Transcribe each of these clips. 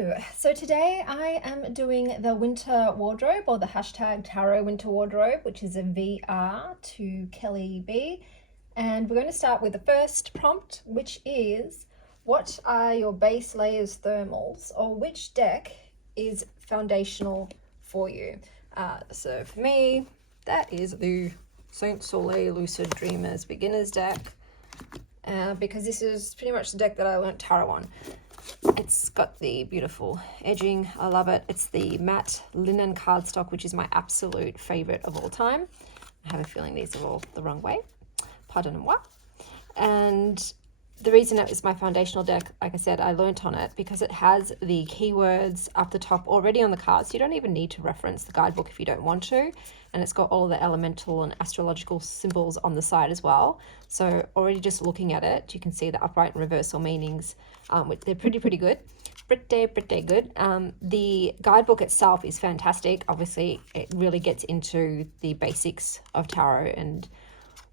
Hello, so today I am doing the winter wardrobe or the hashtag tarot winter wardrobe, which is a VR to Kelly B. And we're going to start with the first prompt, which is what are your base layers thermals, or which deck is foundational for you? So for me, that is the Saint Soleil Lucid Dreamers beginners deck, because this is pretty much the deck that I learnt tarot on. It's got the beautiful edging. I love it. It's the matte linen cardstock, which is my absolute favorite of all time. I have a feeling these are all the wrong way. Pardon-moi. And the reason it is my foundational deck, like I said, I learnt on it because it has the keywords up the top already on the cards. So you don't even need to reference the guidebook if you don't want to. And it's got all the elemental and astrological symbols on the side as well. So already just looking at it, you can see the upright and reversal meanings. They're pretty good. Pretty good. The guidebook itself is fantastic. Obviously, it really gets into the basics of tarot and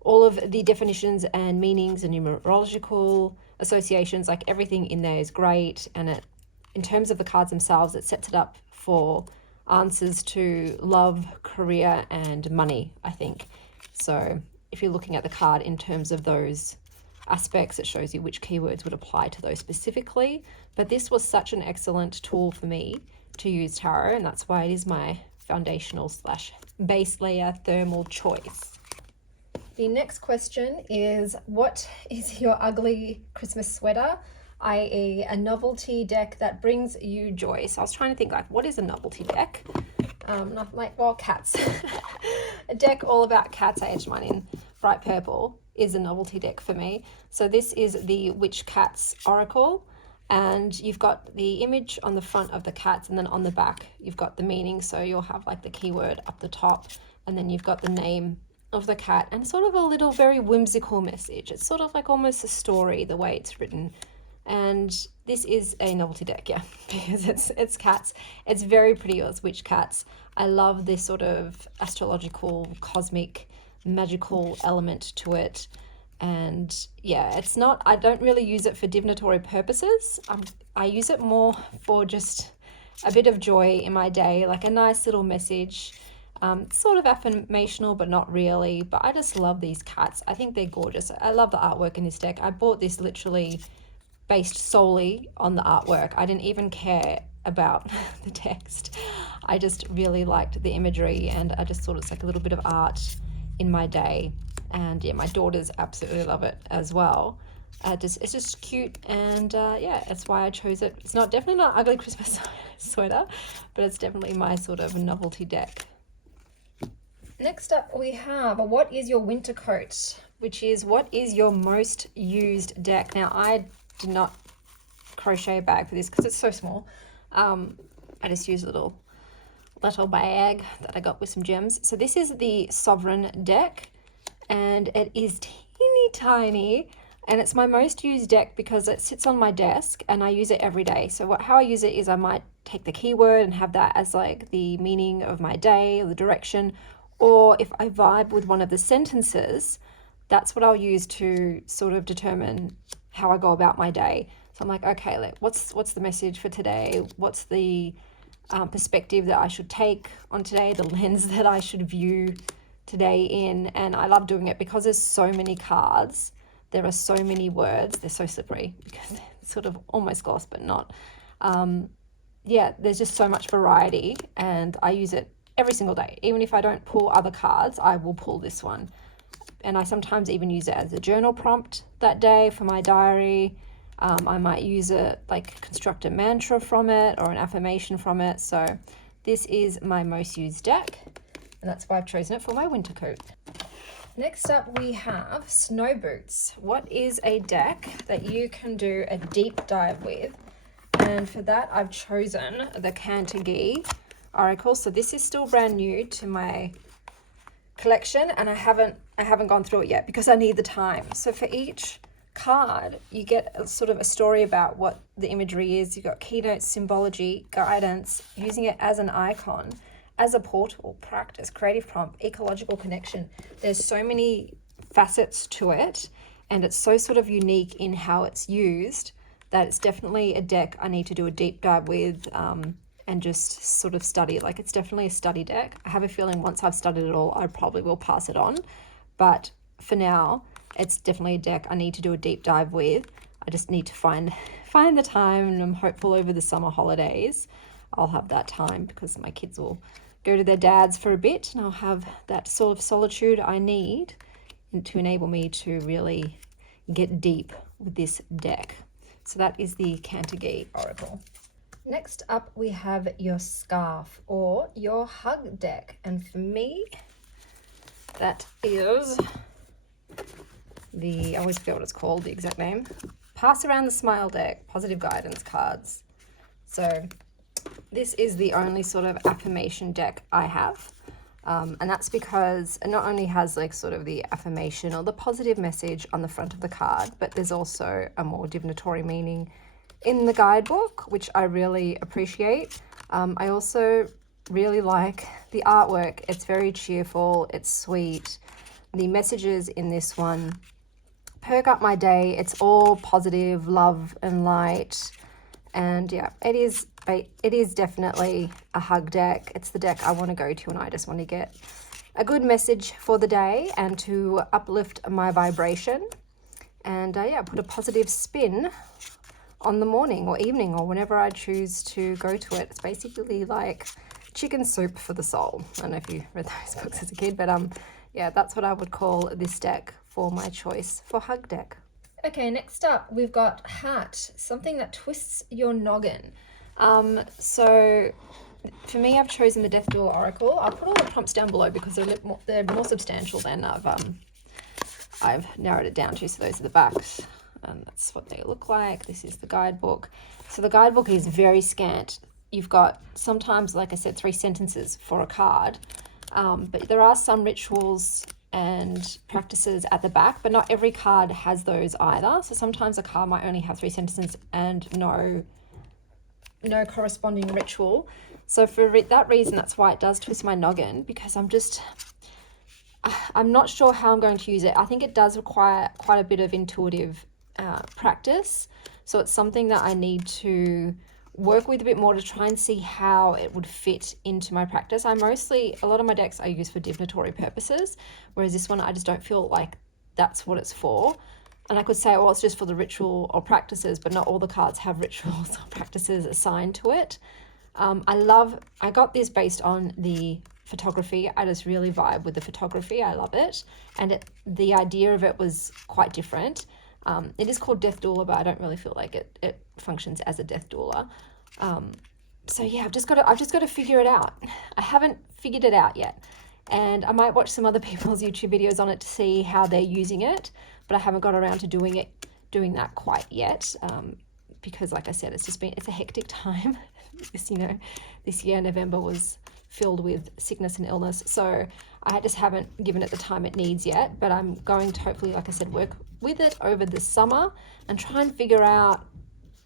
all of the definitions and meanings and numerological associations. Like everything in there is great. And it, in terms of the cards themselves, it sets it up for answers to love, career, and money, I think. So if you're looking at the card in terms of those aspects, it shows you which keywords would apply to those specifically. But this was such an excellent tool for me to use tarot, and that's why it is my foundational / base layer thermal choice. The next question is, what is your ugly Christmas sweater, i.e. a novelty deck that brings you joy? So I was trying to think, like, what is a novelty deck? Not like, well, cats. A deck all about cats. I edged mine in bright purple is a novelty deck for me. So this is the Witch Cats Oracle, and you've got the image on the front of the cats, and then on the back you've got the meaning. So you'll have like the keyword up the top, and then you've got the name of the cat and sort of a little very whimsical message. It's sort of like almost a story the way it's written. And this is a novelty deck, yeah, because it's cats. It's very pretty. It's witch cats. I love this sort of astrological, cosmic, magical element to it. And yeah, it's not, I don't really use it for divinatory purposes. I use it more for just a bit of joy in my day, like a nice little message. Sort of affirmational, but not really. But I just love these cats. I think they're gorgeous. I love the artwork in this deck. I bought this literally based solely on the artwork. I didn't even care about the text. I just really liked the imagery, and I just thought it's like a little bit of art in my day. And yeah, my daughters absolutely love it as well. It's just cute, and yeah, that's why I chose it. It's definitely not ugly Christmas sweater, but it's definitely my sort of novelty deck. Next up we have, what is your winter coat, which is what is your most used deck. Now I did not crochet a bag for this because it's so small. I just used a little bag that I got with some gems. So this is the Sovereign deck, and it is teeny tiny, and it's my most used deck because it sits on my desk and I use it every day. So how I use it is I might take the keyword and have that as like the meaning of my day or the direction, or if I vibe with one of the sentences, that's what I'll use to sort of determine how I go about my day. So I'm like, okay, like, what's the message for today? What's the perspective that I should take on today, the lens that I should view today in? And I love doing it because there's so many cards. There are so many words. They're so slippery because they're sort of almost gloss, but not. Yeah, there's just so much variety, and I use it every single day. Even if I don't pull other cards, I will pull this one. And I sometimes even use it as a journal prompt that day for my diary. I might use it, like construct a mantra from it or an affirmation from it. So this is my most used deck, and that's why I've chosen it for my winter coat. Next up we have Snow Boots. What is a deck that you can do a deep dive with? And for that I've chosen the Canterbury Oracle. So this is still brand new to my collection, and I haven't gone through it yet because I need the time. So for each card you get a sort of a story about what the imagery is. You've got keynote, symbology, guidance, using it as an icon, as a portal, practice, creative prompt, ecological connection. There's so many facets to it, and it's so sort of unique in how it's used that it's definitely a deck I need to do a deep dive with, and just sort of study. Like, it's definitely a study deck. I have a feeling once I've studied it all, I probably will pass it on. But for now, it's definitely a deck I need to do a deep dive with. I just need to find the time, and I'm hopeful over the summer holidays I'll have that time, because my kids will go to their dads for a bit, and I'll have that sort of solitude I need to enable me to really get deep with this deck. So that is the Canterbury Oracle. Next up, we have your Scarf or your Hug deck. And for me, that is I always forget what it's called, the exact name. Pass Around the Smile deck, positive guidance cards. So this is the only sort of affirmation deck I have. And that's because it not only has like sort of the affirmation or the positive message on the front of the card, but there's also a more divinatory meaning in the guidebook, which I really appreciate. I also really like the artwork. It's very cheerful, it's sweet. The messages in this one perk up my day. It's all positive, love and light. And yeah, it is definitely a hug deck. It's the deck I want to go to, and I just want to get a good message for the day and to uplift my vibration, and yeah, put a positive spin on the morning or evening or whenever I choose to go to it. It's basically like chicken soup for the soul. I don't know if you read those books as a kid, but yeah, that's what I would call this deck for my choice for hug deck. Okay, next up we've got Hat, something that twists your noggin. So for me, I've chosen the Death Duel Oracle. I'll put all the prompts down below because they're more substantial than I've narrowed it down to. So those are the backs, and that's what they look like. This is the guidebook. So the guidebook is very scant. You've got sometimes, like I said, 3 sentences for a card, but there are some rituals and practices at the back, but not every card has those either. So sometimes a card might only have 3 sentences and no corresponding ritual. So for that reason, that's why it does twist my noggin, because I'm not sure how I'm going to use it. I think it does require quite a bit of intuitive practice. So it's something that I need to work with a bit more to try and see how it would fit into my practice. A lot of my decks I use for divinatory purposes, whereas this one I just don't feel like that's what it's for. And I could say, well, it's just for the ritual or practices, but not all the cards have rituals or practices assigned to it. I got this based on the photography. I just really vibe with the photography. I love it. And the idea of it was quite different. It is called Death Doula, but I don't really feel like it functions as a death doula. So yeah, I've just got to figure it out. I haven't figured it out yet. And I might watch some other people's YouTube videos on it to see how they're using it, but I haven't got around to doing that quite yet, because like I said, it's a hectic time. This year November was filled with sickness and illness, so I just haven't given it the time it needs yet. But I'm going to hopefully, like I said, work with it over the summer and try and figure out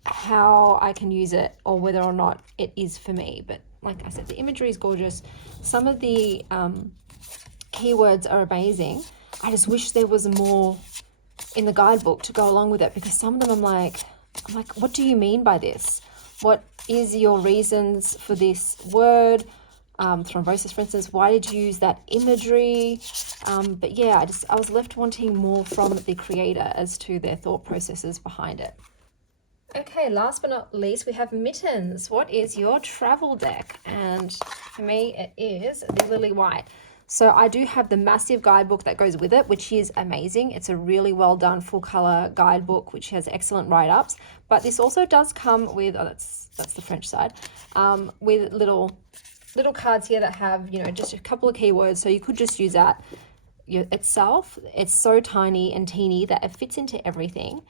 how I can use it or whether or not it is for me. But like I said, the imagery is gorgeous. Some of the keywords are amazing. I just wish there was more in the guidebook to go along with it, because some of them I'm like, what do you mean by this? What is your reasons for this word? Thrombosis, for instance, why did you use that imagery? But yeah, I was left wanting more from the creator as to their thought processes behind it. Okay, last but not least, we have Mittens. What is your travel deck? And for me, it is the Lily White. So I do have the massive guidebook that goes with it, which is amazing. It's a really well done full color guidebook, which has excellent write-ups. But this also does come with, that's the French side, with little cards here that have, just a couple of keywords. So you could just use that itself. It's so tiny and teeny that it fits into everything.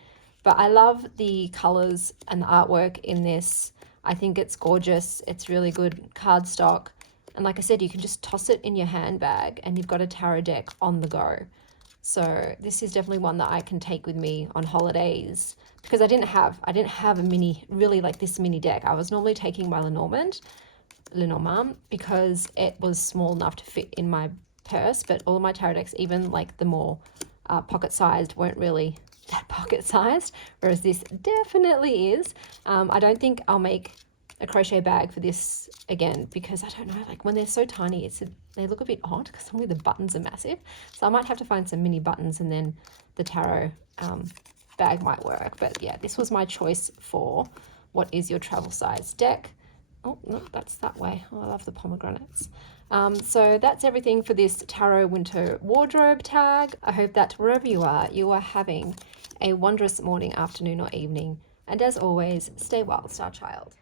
But I love the colors and the artwork in this. I think it's gorgeous. It's really good cardstock. And like I said, you can just toss it in your handbag and you've got a tarot deck on the go. So this is definitely one that I can take with me on holidays, because I didn't have a this mini deck. I was normally taking my Lenormand because it was small enough to fit in my purse, but all of my tarot decks, even like the more pocket sized, weren't really that pocket sized, whereas this definitely is. I don't think I'll make a crochet bag for this again because I don't know, like when they're so tiny, they look a bit odd because some of the buttons are massive. So I might have to find some mini buttons and then the taro bag might work. But yeah, this was my choice for what is your travel size deck. Oh, no, that's that way. Oh, I love the pomegranates. So that's everything for this Taro Winter Wardrobe tag. I hope that wherever you are having a wondrous morning, afternoon, or evening. And as always, stay wild, Star Child.